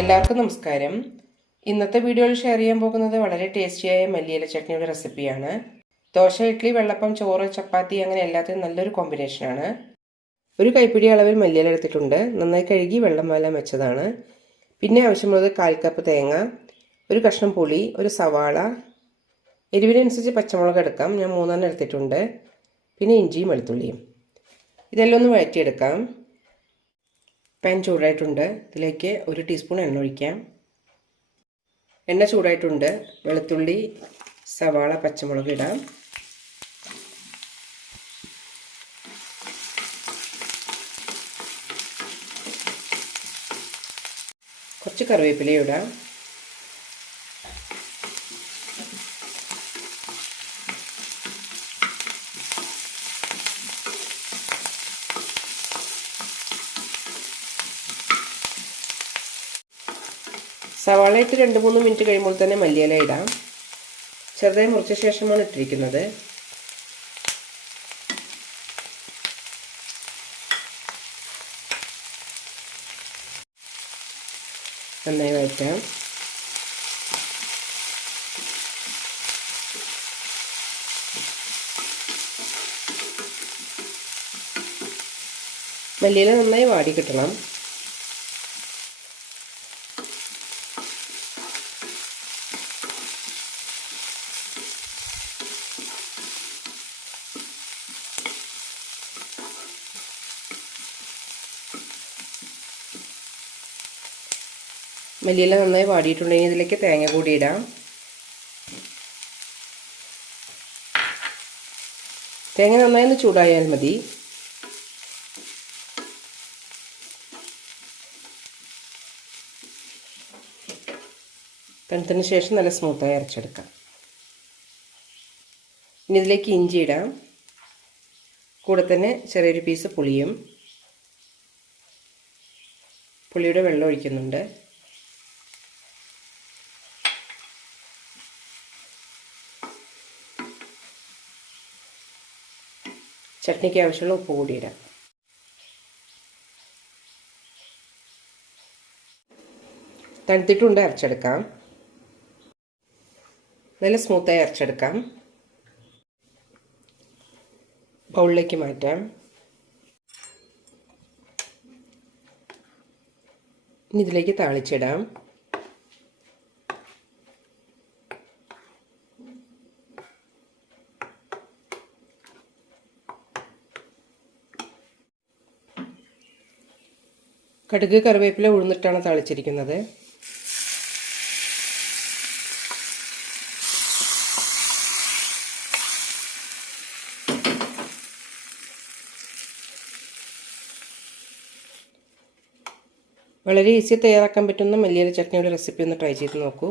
എല്ലാവർക്കും നമസ്കാരം. ഇന്നത്തെ വീഡിയോയിൽ ഷെയർ ചെയ്യാൻ പോകുന്നത് വളരെ ടേസ്റ്റിയായ മല്ലിയില ചട്നിയുടെ റെസിപ്പിയാണ് ദോശ ഇഡ്ഡലി വെള്ളപ്പം ചോറ് ചപ്പാത്തി അങ്ങനെ എല്ലാത്തിനും നല്ലൊരു കോമ്പിനേഷനാണ് ഒരു കൈപ്പിടി അളവിൽ മല്ലിയില എടുത്തിട്ടുണ്ട്. നന്നായി കഴുകി വെള്ളം വെല്ലാം വെച്ചതാണ്. പിന്നെ ആവശ്യമുള്ളത് കാൽ കപ്പ് തേങ്ങ ഒരു കഷ്ണം പുളി ഒരു സവാള എരിവിനനുസരിച്ച് പച്ചമുളക് എടുക്കാം. ഞാൻ മൂന്നെണ്ണം എടുത്തിട്ടുണ്ട്. പിന്നെ ഇഞ്ചിയും വെളുത്തുള്ളിയും. ഇതെല്ലാം ഒന്ന് വഴറ്റിയെടുക്കാം. പാൻ ചൂടായിട്ടുണ്ട്. ഇതിലേക്ക് ഒരു ടീസ്പൂൺ എണ്ണ ഒഴിക്കാം. എണ്ണ ചൂടായിട്ടുണ്ട്. വെളുത്തുള്ളി സവാള പച്ചമുളക് ഇടാം. കുറച്ച് കറിവേപ്പിലയും ഇടാം. സവാള ഇട്ട് രണ്ട് മൂന്ന് മിനിറ്റ് കഴിയുമ്പോൾ തന്നെ മല്ലിയില ഇടാം. ചെറുതായി മുറിച്ച ശേഷമാണ് ഇട്ടിരിക്കുന്നത്. നന്നായി വഴറ്റാം. മല്ലിയില നന്നായി വാടി കിട്ടണം. മല്ലിയില നന്നായി വാടിയിട്ടുണ്ടെങ്കിൽ ഇതിലേക്ക് തേങ്ങ കൂടി ഇടാം. തേങ്ങ നന്നായി ഒന്ന് ചൂടായാൽ മതി. തണുത്തതിന് ശേഷം നല്ല സ്മൂത്തായി അരച്ചെടുക്കാം. ഇനി ഇതിലേക്ക് ഇഞ്ചി ഇടാം. കൂടെ തന്നെ ചെറിയൊരു പീസ് പുളിയും. പുളിയുടെ വെള്ളം ഒഴിക്കുന്നുണ്ട്. ചട്നിക്ക് ആവശ്യമുള്ള ഉപ്പ് കൂടി ഇടാം. തണുത്തിട്ടുണ്ട് അരച്ചെടുക്കാം. നല്ല സ്മൂത്തായി അരച്ചെടുക്കാം. ബൗളിലേക്ക് മാറ്റാം. ഇനി ഇതിലേക്ക് താളിച്ചിടാം. കടുക് കറിവേപ്പില ഉഴുന്നിട്ടാണ് തളിച്ചിരിക്കുന്നത്. വളരെ ഈസി തയ്യാറാക്കാൻ പറ്റുന്ന മല്ലിയില ചട്നിയുടെ റെസിപ്പി ഒന്ന് ട്രൈ ചെയ്ത് നോക്കൂ.